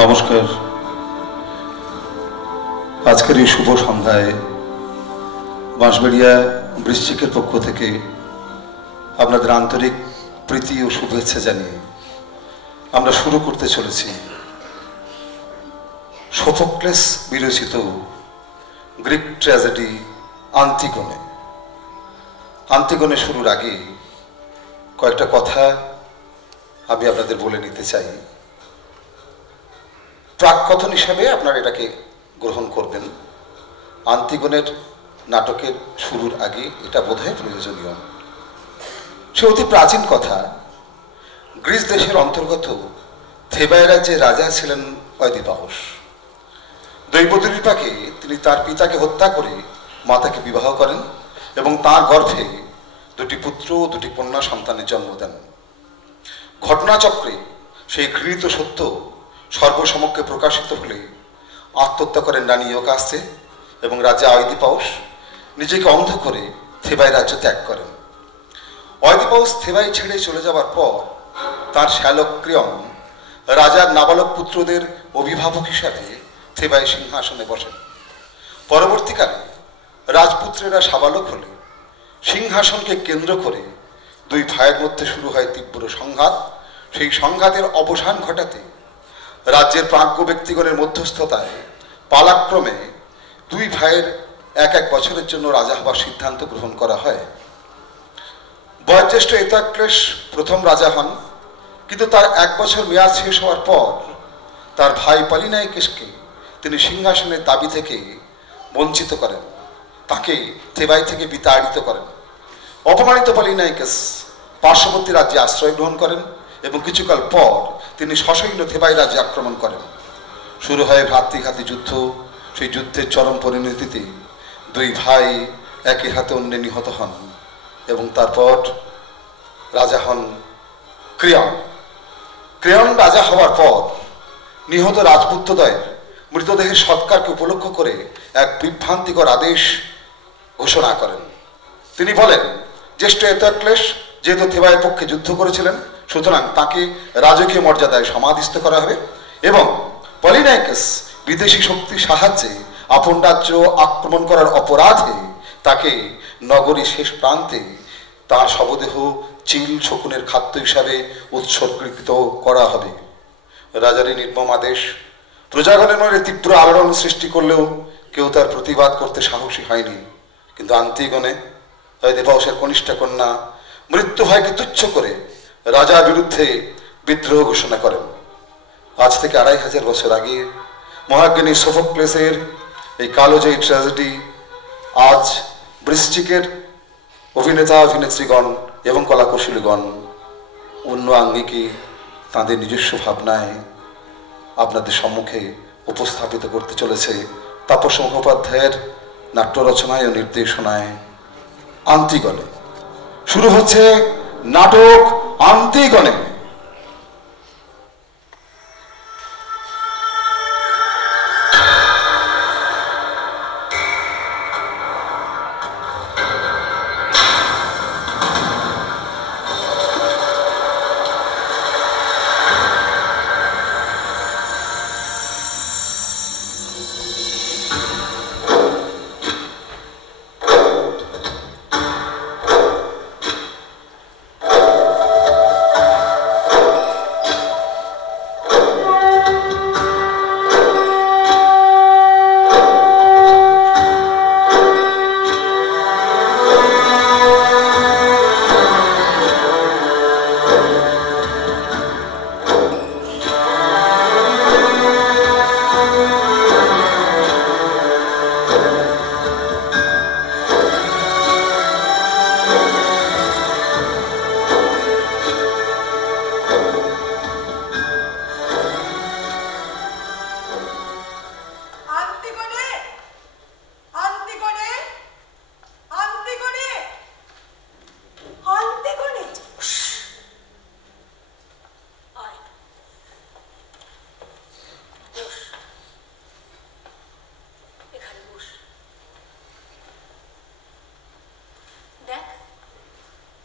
নমস্কার। আজকের এই শুভ সন্ধ্যায় বাঁশবেড়িয়া বৃশ্চিকের পক্ষ থেকে আপনাদের আন্তরিক প্রীতি ও শুভেচ্ছা জানিয়ে আমরা শুরু করতে চলেছি সোফোক্লেস বিরচিত গ্রিক ট্র্যাজেডি আন্তিগোনে। আন্তিগোনে শুরুর আগে কয়েকটা কথা আমি আপনাদের বলে নিতে চাই। প্রাককথন হিসাবে আপনারা এটাকে গ্রহণ করবেন। আন্তিগোনের নাটকের শুরুর আগে এটা বোধহয় প্রয়োজনীয়। সে অতি প্রাচীন কথা। গ্রিস দেশের অন্তর্গত থেবাই রাজ্যে রাজা ছিলেন অয়দিপাউস। দৈবদুর্বিপাকে তিনি তার পিতাকে হত্যা করে মাতাকে বিবাহ করেন এবং তার গর্ভে দুটি পুত্র ও দুটি কন্যা সন্তানের জন্ম দেন। ঘটনাচক্রে সেই ঘৃণিত সত্য সর্বসমক্ষে প্রকাশিত হলে আত্মহত্যা করেন রানী ইউকাস্তে এবং রাজা অয়দিপাউস নিজেকে অন্ধ করে থেবাই রাজ্য ত্যাগ করেন। অয়দিপাউস থেবাই ছেড়ে চলে যাওয়ার পর তার শ্যালক ক্রিয়ন রাজার নাবালক পুত্রদের অভিভাবক হিসাবে থেবাই সিংহাসনে বসেন। পরবর্তীকালে রাজপুত্রেরা সাবালক হলে সিংহাসনকে কেন্দ্র করে দুই ভাইয়ের মধ্যে শুরু হয় তীব্র সংঘাত। সেই সংঘাতের অবসান ঘটাতে রাজ্যের প্রাজ্ঞ ব্যক্তিগণের মধ্যস্থতায় পালাক্রমে দুই ভাইয়ের এক এক বছরের জন্য রাজা হবার সিদ্ধান্ত গ্রহণ করা হয়। বয়োজ্যেষ্ঠ এতাক্লেস প্রথম রাজা হন, কিন্তু তার এক বছর মেয়াদ শেষ হওয়ার পর তার ভাই পলিনাইকেসকে তিনি সিংহাসনের দাবি থেকে বঞ্চিত করেন, তাকে থেবাই থেকে বিতাড়িত করেন। অপমানিত পলিনাইকেস পার্শ্ববর্তী রাজ্যে আশ্রয় গ্রহণ করেন এবং কিছুকাল পর তিনি সশৈল থেবাই রাজ্যে আক্রমণ করেন। শুরু হয় ভ্রাতৃঘাতী যুদ্ধ। সেই যুদ্ধের চরম পরিণতিতে দুই ভাই একই হাতে অন্যে নিহত হন এবং তারপর রাজা হন ক্রিয়ন। ক্রিয়ন রাজা হওয়ার পর নিহত রাজপুত্রদ্বয়ের মৃতদেহের সৎকারকে উপলক্ষ করে এক বিভ্রান্তিকর আদেশ ঘোষণা করেন। তিনি বলেন, জ্যেষ্ঠ এতাক্লেস যেহেতু থেবাইয়ের পক্ষে যুদ্ধ করেছিলেন, সুতরাং তাকে রাজকীয় মর্যাদায় সমাধিস্থ করা হবে এবং পলিনাইকেস বিদেশি শক্তির সাহায্যে আপন রাজ্য আক্রমণ করার অপরাধে তাকে নগরী শেষ প্রান্তে তার শবদেহ চিল শকুনের খাদ্য হিসাবে উৎসর্গীকৃত করা হবে। রাজার এই নির্মম আদেশ প্রজাগণের মনে তীব্র আলোড়ন সৃষ্টি করলেও কেউ তার প্রতিবাদ করতে সাহসী হয়নি। কিন্তু আন্তিগোনে অয়দিপাউসের কনিষ্ঠা কন্যা মৃত্যু ভয়কে তুচ্ছ করে রাজার বিরুদ্ধে বিদ্রোহ ঘোষণা করেন। আজ থেকে 2500 বছর আগে মহাজ্ঞানী সোফোক্লেসের এই কালোজয়ী ট্র্যাজেডি আজ বৃশ্চিকের অভিনেতা অভিনেত্রীগণ এবং কলাকুশলীগণ অন্য আঙ্গিকে তাঁদের নিজস্ব ভাবনায় আপনাদের সম্মুখে উপস্থাপিত করতে চলেছে তাপস মুখোপাধ্যায়ের নাট্য রচনায় ও নির্দেশনায় আন্তিগোনে। শুরু হচ্ছে নাটক আন্তিগোনে।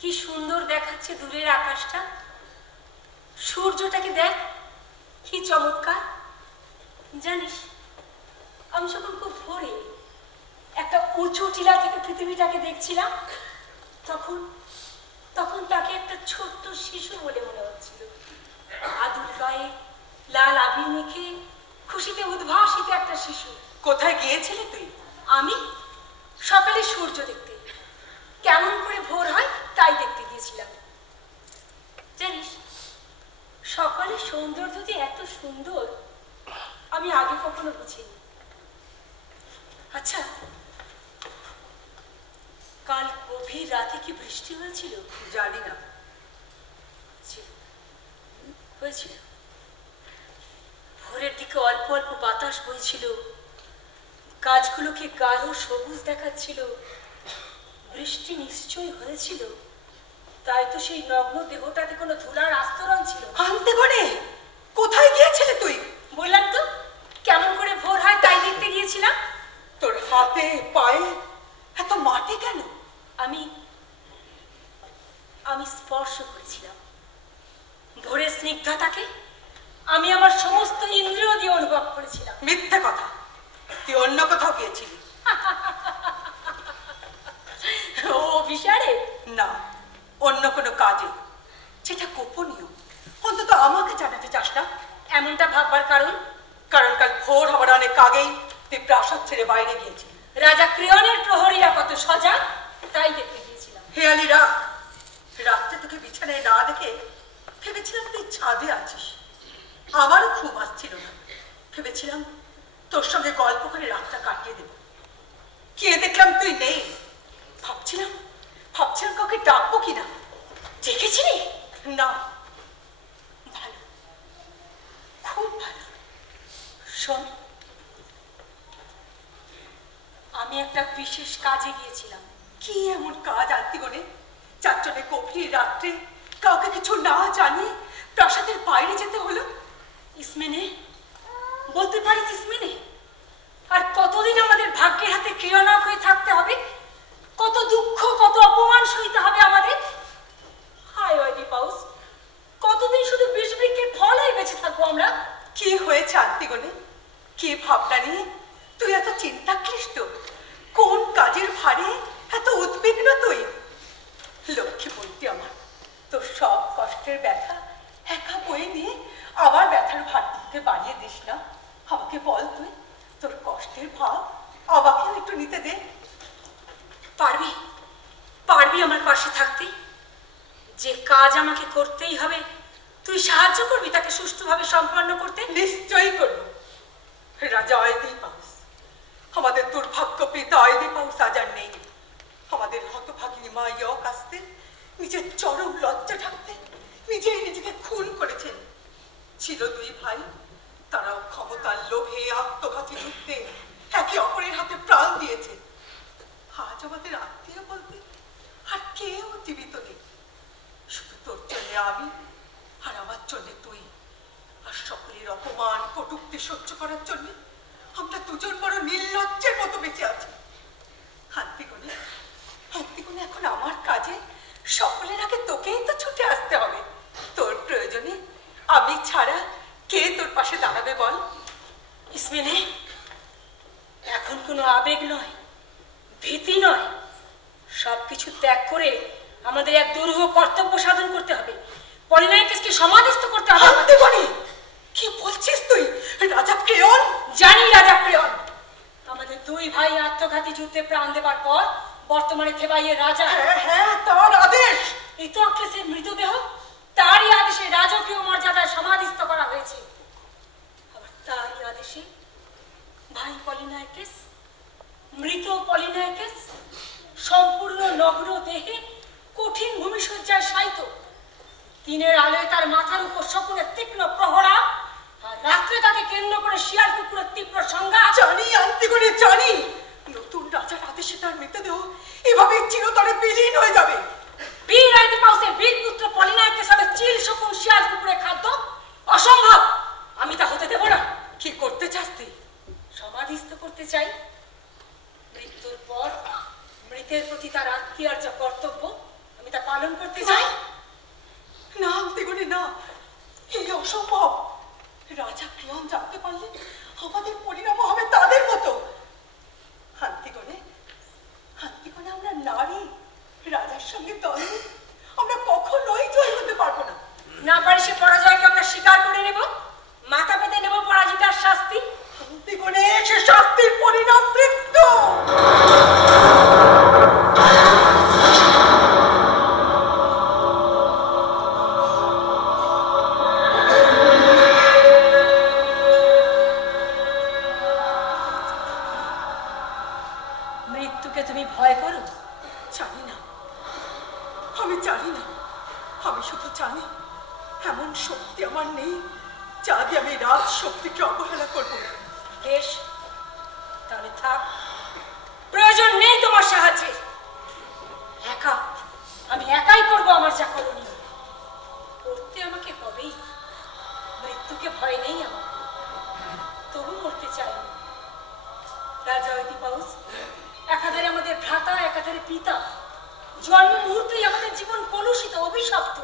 কি সুন্দর দেখাচ্ছে দূরের আকাশটা। সূর্যটাকে দেখ কি চমৎকার। জানিস, আমি যখন খুব ভোরে একটা উঁচু টিলা থেকে পৃথিবীটাকে দেখছিলাম, তখন তখন তাকে একটা ছোট্ট শিশু বলে মনে হচ্ছিল। আদুর গায়ে লাল আবির মেখে খুশিতে উদ্ভাসিত একটা শিশু। কোথায় গিয়েছিলি তুই? আমি সকালে সূর্য দেখতে, কেমন করে ভোর হয় তাই দেখতে গিয়েছিলাম। জানিস, সকালের সৌন্দর্য যে এত সুন্দর আমি আগে কখনো বুঝিনি। আচ্ছা, কাল গভীর রাতে কি বৃষ্টি হয়েছিল? জানি না। হয়েছিল। ভোরের দিকে অল্প অল্প বাতাস বইছিল, গাছগুলোকে গাঢ় সবুজ দেখাচ্ছিল। বৃষ্টি নিশ্চয়ই হয়েছিল, তাই তো সেই নগ্ন দেহটাতে কোনো ধুলার আস্তরণ ছিল। আনতে করে কোথায় গিয়েছিলি তুই? বললাম তো, কেমন করে ভোর হয় তাই দেখতে গিয়েছিলাম। তোর হাতে পায়ে এত মাটি কেন? আমি স্পর্শ করেছিলাম ভোরের স্নিগ্ধতাকে। আমি আমার সমস্ত ইন্দ্রিয় দিয়ে অনুভব করেছিলাম। মিথ্যে কথা, তুই অন্য কোথাও গিয়েছিলি। ও বিষারে না, অন্য কোনো কাজে, যেটা গোপনীয়। অন্তত আমাকে জানাতে চাস না? এমনটা ভাববার কারণ? কারণ কাল ভোর হবার অনেক আগেই তুই প্রাসাদ ছেড়ে বাইরে গিয়েছিলি। রাজা ক্রেওনের প্রহরীরা কত সজাগ তাই দেখতে গিয়েছিলাম। হেয়ালি রাত্রে তোকে বিছানায় না দেখে ভেবেছিলাম তুই ছাদে আছিস। আমারও ঘুম আসছিল না, ভেবেছিলাম তোর সঙ্গে গল্প করে রাতটা কাটিয়ে দেব। কে দেখলাম তুই নেই। ভাবছিলাম কাউকে ডাকবো কিনা। দেখেছিলি? না। ভালো, খুব ভালো। শোন, আমি একটা বিশেষ কাজে গিয়েছিলাম। কি এমন কাজ আন্তিগণে, চারজনে গভীর রাত্রে কাউকে কিছু না জানিয়ে প্রাসাদের বাইরে যেতে হলো? ইসমেনে, বলতে পারিস ইসমেনে, আর কতদিন আমাদের ভাগ্যের হাতে ক্রিয়ানক হয়ে থাকতে হবে? কত দুঃখ, কত অপমান সইতে হবে আমাদের? হায় অয়দিপাউস, কতদিন শুধু বিষবৃক্ষের ফল হয়ে বেঁচে থাকবো আমরা? কি হয়েছে আন্তিগণে? কি ভাবনা নিয়ে তুই এত চিন্তাক্লিষ্ট? কোন কাজের ভারে এত উদ্বিগ্ন তুই? লক্ষ্মী বলতি আমার, তোর সব কষ্টের ব্যথা একা বয়ে নিয়ে আবার ব্যথার ভার দিতে বাড়িয়ে দিস না। আমাকে বল তুই, তোর কষ্টের ভাব আমাকেও একটু নিতে দে। পারবি আমার পাশে থাকতে? যে কাজ আমাকে করতেই হবে তুই সাহায্য করবি তাকে সুষ্ঠুভাবে সম্পন্ন করতে? নিশ্চয়ই করব। রাজা অয়দিপাউস, আমাদের দুর্ভাগ্য পিতা অয়দিপাউস আজ আর নেই। আমাদের হতভাগিনী মা ইয়কাস্তে নিজের চরম লজ্জা ঢাকতে নিজেকে খুন করেছেন। ছিল দুই ভাই, তারাও ক্ষমতার লোভে আত্মঘাতী যুদ্ধে একে অপরের হাতে প্রাণ দিয়েছে। আজ আমাদের আত্মীয় বলতে আর কেউ জীবিত নেই। শুধু তোর জন্য আমি, আর আমার জন্য তুই। আর সকলের অপমান কটূক্তি সহ্য করার জন্য আমরা দুজন বড় নির্লজ্জের মতো বেঁচে আছি। হান্তিগুনে এখন আমার কাজে সকলের আগে তোকেই তো ছুটে আসতে হবে। তোর প্রয়োজনে আমি ছাড়া কে তোর পাশে দাঁড়াবে বল? ইসমেনে, এখন কোনো আবেগ নয়, ভীতি নয়, সবকিছু ত্যাগ করে আমাদের এক দুরূহ কর্তব্য সাধন করতে হবে। পলিনাইকেসকে সমাধিস্থ করতে হবে। হান্তিগুনে, কি বলছিস তুই? রাজা ক্রেওন? জানি রাজা ক্রেওন। আমাদের দুই ভাই আত্মঘাতী যুদ্ধে প্রাণ দেবার পর বর্তমানে থেবাইয়ের রাজা, হ্যাঁ, তার আদেশ। ইতোক্লেসের মৃতদেহ তারই আদেশে রাজকীয় মর্যাদায় সমাধিস্থ করা হয়েছে। আবার তারই আদেশে ভাই পলিনাইকেস, মৃত পলিনাইকেস সম্পূর্ণ নগ্ন দেহে কঠিন ভূমিশয্যায় শায়িত। দিনের আলোয় তার মাথার উপর শকুনের তীক্ষ্ণ প্রহরা, আর রাত্রে তাকে কেন্দ্র করে শিয়াল কুকুরের তীব্র সংঘাত। জানি আন্তিগণে, জানি নতুন রাজার আদেশে তার মৃতদেহ এভাবে চিরতরে বিলীন হয়ে যাবে। বীর অয়দিপাউসের বীর পুত্র পলিনাইকেস হবে চিল শকুন শিয়াল কুকুরের খাদ্য? অসম্ভব, আমি তা হতে দেব না। কি করতে চাস তুই? সমাধিস্থ করতে চাই। মৃত্যুর পর মৃতের প্রতি তার আত্মীয়ার যা কর্তব্য আমি তা পালন করতে চাই। না আন্তিগণে, না, এই অসম্ভব। রাজা প্রিয়ন জানতে পারলে আমাদের পরিণাম হবে তাদের মতো। হান্তিগণে আমরা নারী, রাজার সঙ্গে দ্বন্দ্বে আমরা কখনোই জয় হতে পারবো না। না পারি সে পরাজয়কে আমরা স্বীকার করে নেব, মাথা পেতে নেব পরাজিতার শাস্তি। হান্তিগণে সে শাস্তির পরিণাম মৃত্যু। মৃত্যুকে তুমি ভয় করো? জানি না, আমি জানি না। আমি শুধু জানি এমন শক্তি আমার নেই যা দিয়ে আমি রাজ শক্তিকে অবহেলা করবো। বেশ, তাহলে থাক, প্রয়োজন নেই তোমার সাহায্যে। একা, আমি একাই করবো আমার যা করণীয়। করতে আমাকে হবেই। মৃত্যুকে ভয় নেই আমার, তবু মরতে চাই না। রাজা অদিপাউস একাধারে আমাদের ভ্রাতা, একাধারে পিতা। জন্ম মুহূর্তেই আমাদের জীবন কলুষিত, অভিশপ্ত।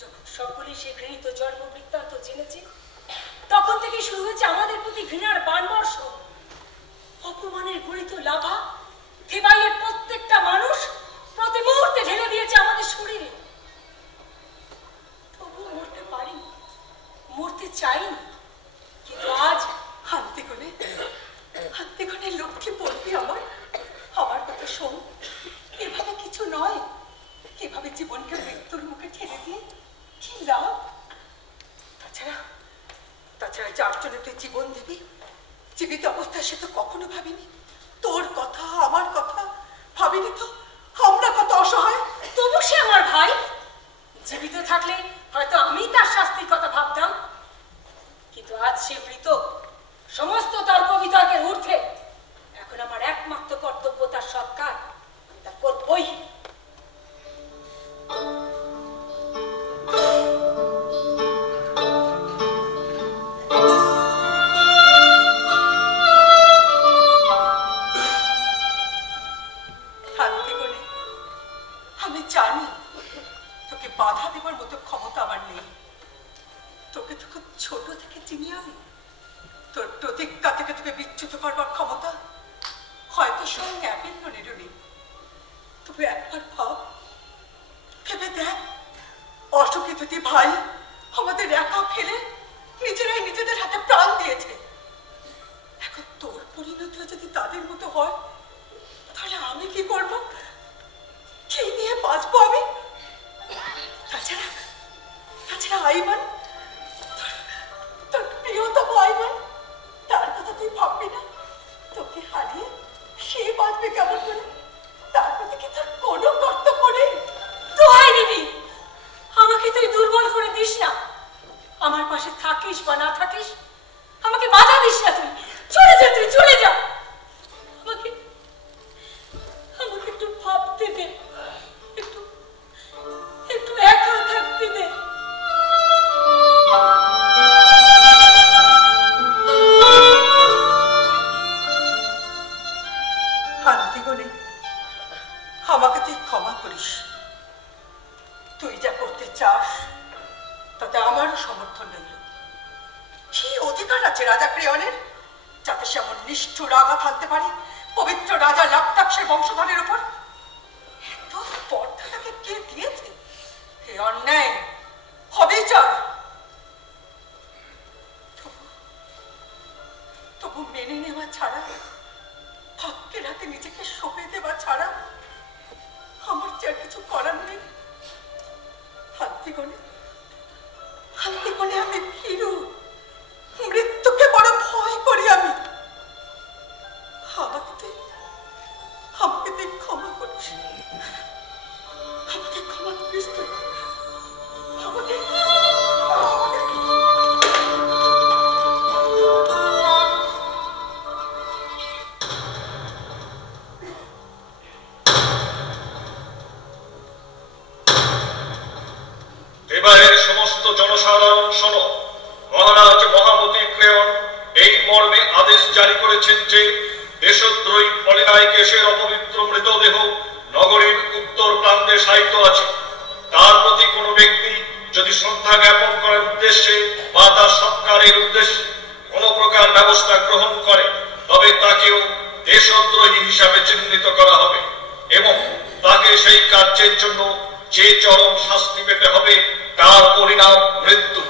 যখন সকলে সে ঘৃণিত জন্ম বৃত্তান্ত জেনেছে, তখন থেকে শুরু হয়েছে আমাদের প্রতি ঘৃণার বাণবর্ষণ। অপমানের গড়িত লাভা থেবাইয়ের প্রত্যেকটা মানুষ প্রতি মুহূর্তে ঢেলে দিয়েছে আমাদের শরীরে। তবু মরতে পারিনি, মরতে চাইনি। কিন্তু আজ হান্তিগণের লক্ষ্যে বলবি আমার কথা শোন। এভাবে কিছু নয়, এভাবে জীবনকে মৃত্যুর মুখে ঠেলে দিয়ে কি লাভ? তাছাড়া যার জন্য তুই জীবন দিবি, জীবিত অবস্থায় সে তো কখনো ভাবিনি তোর কথা, আমার কথা ভাবিনি তো আমরা কত অসহায়। তবু সে আমার ভাই। জীবিত থাকলে হয়তো আমি তার শাস্তির কথা ভাবতাম, কিন্তু আজ সে মৃত। সমস্ত তর্ক বিতর্কের ঊর্ধ্বে এখন আমার একমাত্র কর্তব্য তার সৎকার। তা করবই। আমি জানি তোকে বাধা দেবার মতো ক্ষমতা আমার নেই। তোকে তো খুব ছোট থেকে চিনি আমি। তোর প্রতিজ্ঞা থেকে তোকে বিচ্যুত করবার ক্ষমতা হয়তো সঙ্গে অ্যাপেন্ডনেরও নেই। তবে একবার ভাব, ভেবে দেখ, অসুখী দুটি ভাই আমাদের একা ফেলে নিজেরাই নিজেদের হাতে প্রাণ দিয়েছে। এখন তোর পরিণতিও যদি তাদের মতো হয়, তাহলে আমি কি করব? কি নিয়ে বাঁচবো আমি? তাছাড়া আইমান, তোর প্রিয়তম আইমান, তার কথা তুই ভাববি না? তোকে হারিয়ে সে বাঁচবে কেমন করে? তার প্রতি কি তোর কোনো কর্তব্য নেই? দোহাই দিদি, আমাকে তুই দুর্বল করে দিস না। আমার পাশে থাকিস বা না থাকিস, আমাকে বাধা দিস না। তুই চলে যা, তুই চলে যা। আমাকে একটু ভাবতে দে, একটু একা থাকতে দে। হান্তিগণে আমাকে তুই ক্ষমা করিস। তুই যা করতে চাস তাতে আমারও সমর্থন রইল। কি অধিকার আছে রাজা ক্রেয়নের, যাতে সে এমন নিষ্ঠুর আঘাত হানতে পারে পবিত্র রাজা লাপ্তাক্সের বংশধরের উপর? এত স্পর্ধা তাকে কে দিয়েছে? হে অন্যায়, অবিচার। তবু মেনে নেওয়া ছাড়া, ভাগ্যের হাতে নিজেকে সঁপে দেওয়া ছাড়া আমার যে আর কিছু করার নেই। হান্তিগণে আমি ভীরু, মৃত্যুকে বড় ভয় করি আমি। আমাকে তুই ক্ষমা করিস, আমাকে ক্ষমা করিস তুই, আমাকে। এবারের সমস্ত জনসাধারণ শোনো, মহারাজ মহামতি ক্রেয়ন এই মর্মে আদেশ জারি করেছেন যে দেশদ্রোহী পলিনাইকেশের অপবিত্র মৃতদেহ নগরীর উত্তর প্রান্তে শায়িত আছে। তার প্রতি কোনো ব্যক্তি যদি শ্রদ্ধা জ্ঞাপন করার উদ্দেশ্যে বা তার সৎকারের উদ্দেশ্যে কোন প্রকার ব্যবস্থা গ্রহণ করে, তবে তাকেও দেশদ্রোহী হিসাবে চিহ্নিত করা হবে এবং তাকে সেই কার্যের জন্য যে চরম শাস্তি পেতে হবে তার পরিণাম মৃত্যু।